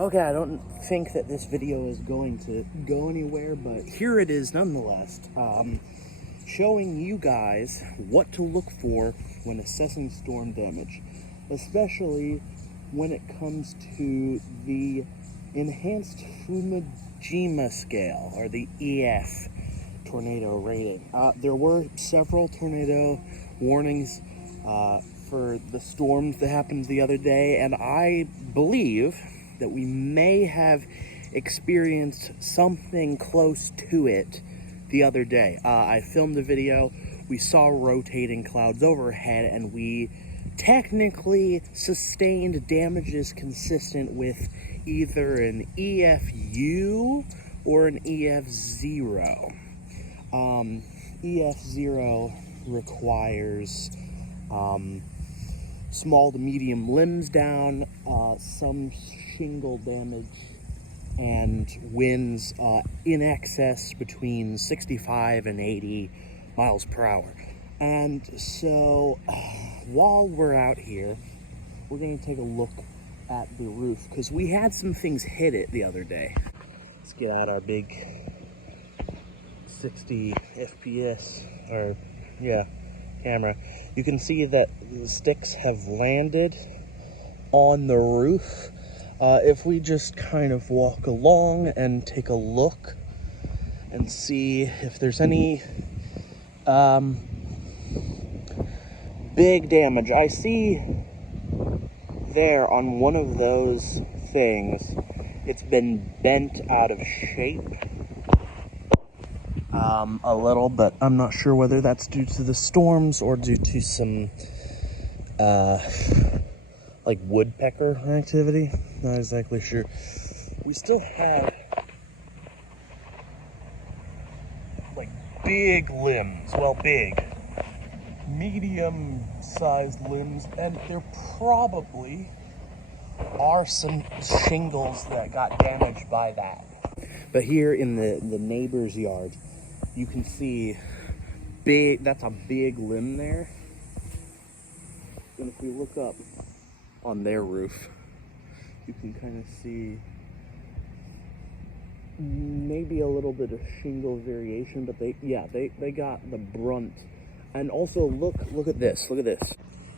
Okay, I don't think that this video is going to go anywhere, but here it is nonetheless, showing you guys what to look for when assessing storm damage, especially when it comes to the Enhanced Fumijima Scale, or the EF tornado rating. There were several tornado warnings for the storms that happened the other day, and I believe that we may have experienced something close to it the other day. I filmed a video, we saw rotating clouds overhead, and we technically sustained damages consistent with either an EFU or an EF0. EF0 requires small to medium limbs down, some shingle damage, and winds in excess between 65 and 80 miles per hour. And so while we're out here, we're going to take a look at the roof, because we had some things hit it the other day. Let's get out our big 60 FPS, or yeah, camera. You can see that the sticks have landed on the roof. If we just kind of walk along and take a look and see if there's any big damage. I see there on one of those things, it's been bent out of shape a little, but I'm not sure whether that's due to the storms or due to some like woodpecker activity. Not exactly sure. We still have like big limbs, well, big, medium-sized limbs, and there probably are some shingles that got damaged by that. But here in the neighbor's yard, you can see that's a big limb there. And if we look up on their roof, you can kind of see maybe a little bit of shingle variation, but they got the brunt. And also look at this.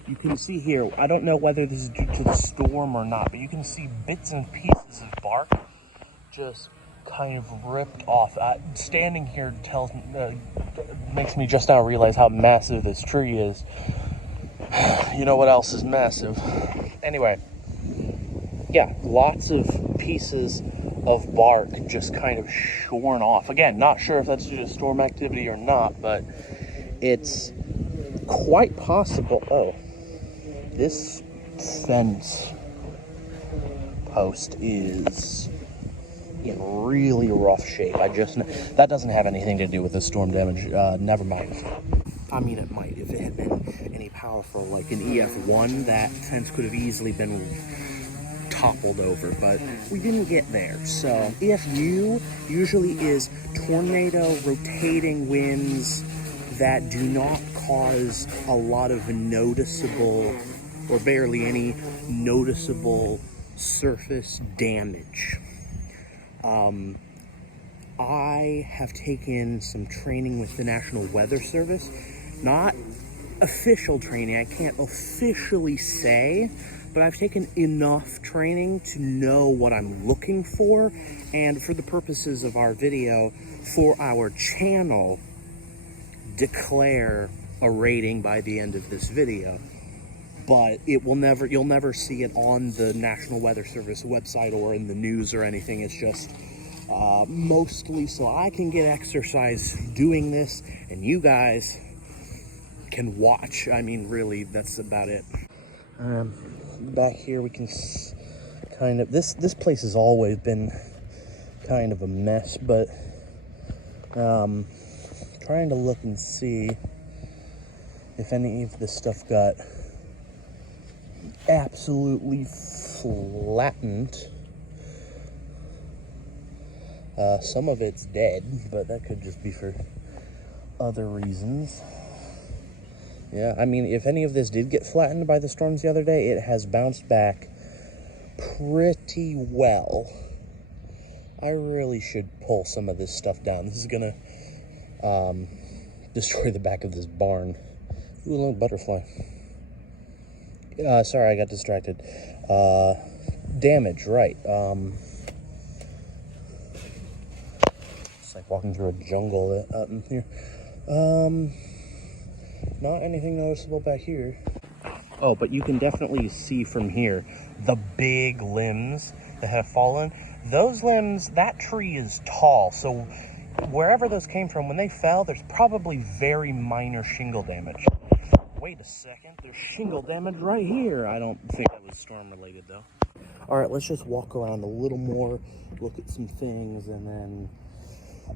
You can see here, I don't know whether this is due to the storm or not, but you can see bits and pieces of bark just kind of ripped off. Standing here makes me just now realize how massive this tree is. You know what else is massive? Anyway, yeah, lots of pieces of bark just kind of shorn off. Again, not sure if that's due to storm activity or not, but it's quite possible. Oh, this fence post is in really rough shape. That doesn't have anything to do with the storm damage. Never mind. I mean, it might. If it had been any powerful, like an EF1, that fence could have easily been toppled over, but we didn't get there. So EFU usually is tornado rotating winds that do not cause a lot of noticeable or barely any noticeable surface damage. I have taken some training with the National Weather Service. Not official training, I can't officially say, but I've taken enough training to know what I'm looking for, and for the purposes of our video, for our channel, declare a rating by the end of this video. But you'll never see it on the National Weather Service website or in the news or anything. It's just mostly so I can get exercise doing this and you guys can watch. I mean, really, that's about it. Back here we can kind of, this place has always been kind of a mess, but trying to look and see if any of this stuff got absolutely flattened. Some of it's dead, but that could just be for other reasons. Yeah, I mean, if any of this did get flattened by the storms the other day, it has bounced back pretty well. I really should pull some of this stuff down. This is gonna destroy the back of this barn. Ooh, little butterfly. Sorry, I got distracted. Damage, right. It's like walking through a jungle out in here. Not anything noticeable back here. Oh, but you can definitely see from here the big limbs that have fallen. Those limbs, that tree is tall, so wherever those came from, when they fell, there's probably very minor shingle damage. Wait a second, there's shingle damage right here. I don't think that was storm related though. All right, let's just walk around a little more, look at some things, and then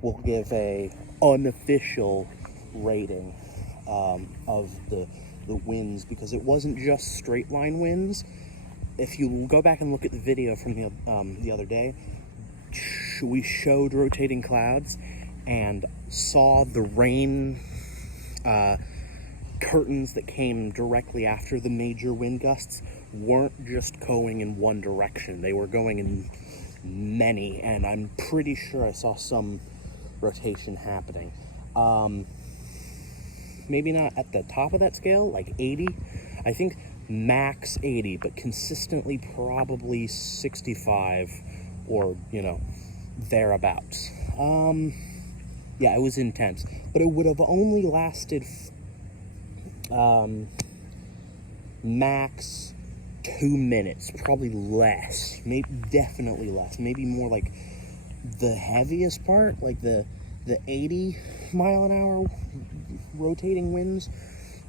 we'll give a unofficial rating of the winds, because it wasn't just straight line winds. If you go back and look at the video from the other day, we showed rotating clouds and saw the rain curtains that came directly after the major wind gusts weren't just going in one direction. They were going in many, and I'm pretty sure I saw some rotation happening. Maybe not at the top of that scale, like 80. I think max 80, but consistently probably 65 or, you know, thereabouts. Yeah, it was intense, but it would have only lasted max 2 minutes, probably less, maybe definitely less, maybe more like the heaviest part, like the 80 mile an hour rotating winds,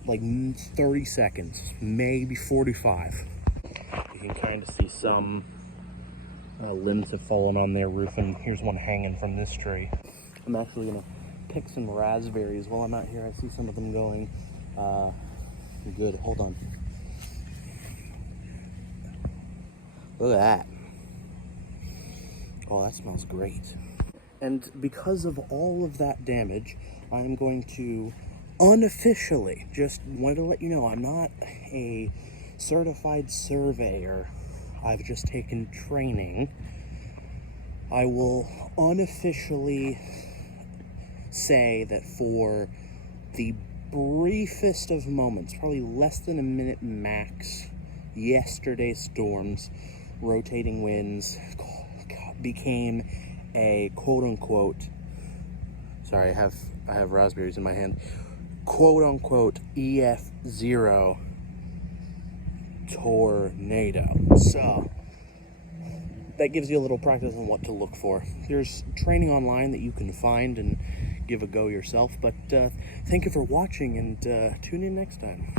like 30 seconds, maybe 45. You can kind of see some limbs have fallen on their roof, and here's one hanging from this tree. I'm actually gonna pick some raspberries while I'm out here. I see some of them going. Good, hold on. Look at that. Oh, that smells great. And because of all of that damage, I'm going to unofficially, just wanted to let you know, I'm not a certified surveyor. I've just taken training. I will unofficially say that for the briefest of moments, probably less than a minute max, yesterday's storms, rotating winds became a quote-unquote, sorry, I have raspberries in my hand, quote-unquote EF0 tornado. So that gives you a little practice on what to look for. There's training online that you can find and give a go yourself, but thank you for watching, and tune in next time.